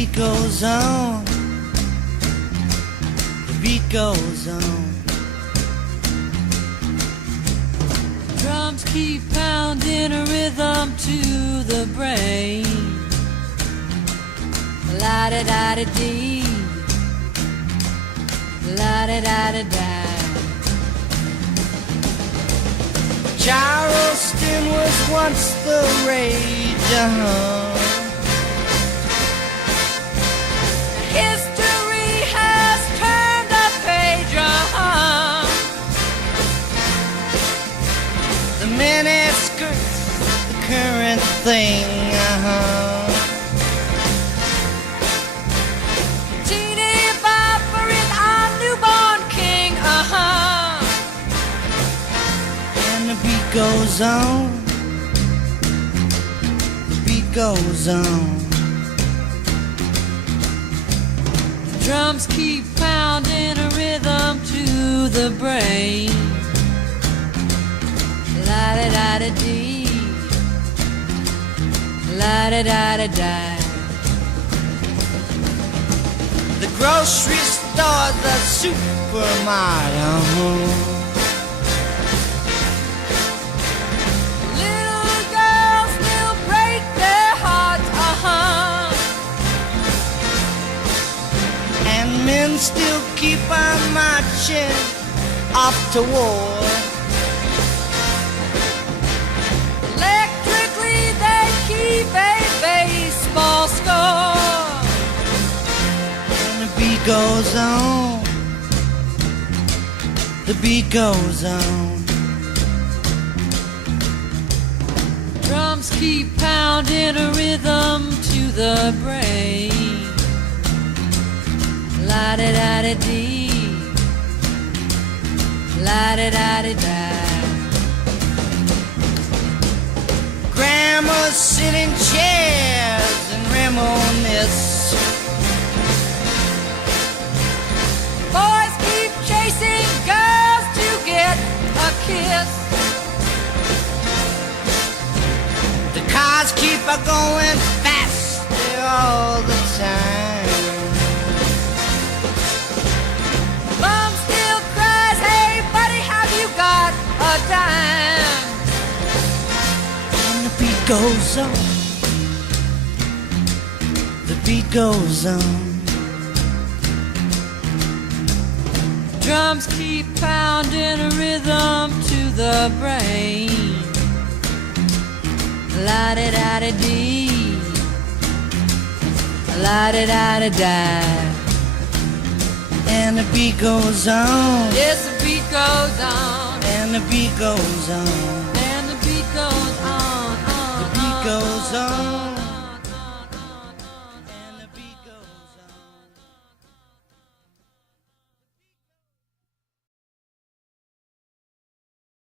beat goes on, the beat goes on. Drums keep pounding a rhythm to the brain. La-da-da-da-dee, la-da-da-da-da. Charleston was once the rage, History has turned a page, The mini skirts, the current thing, Teeny bopper is our newborn king, And the beat goes on, the beat goes on. Drums keep pounding a rhythm to the brain. La-da-da-da-dee, la-da-da-da-da. The grocery store, the supermarket, Little girls still break their hearts, And men still keep on marching off to war. Electrically they keep a baseball score. And the beat goes on, the beat goes on. Drums keep pounding a rhythm to the brain. La-da-da-da-dee, la-da-da-da-da. Grandmas sit in chairs and reminisce. Boys keep chasing girls to get a kiss. The cars keep a going faster all the time. Mom still cries, hey buddy, have you got a dime? And the beat goes on, the beat goes on. Drums keep pounding a rhythm to the brain. La-da-da-da-dee, la-da-da-da-da. And the beat goes on, Yes, the beat goes on, and the beat goes on, and the beat goes on, the beat goes on.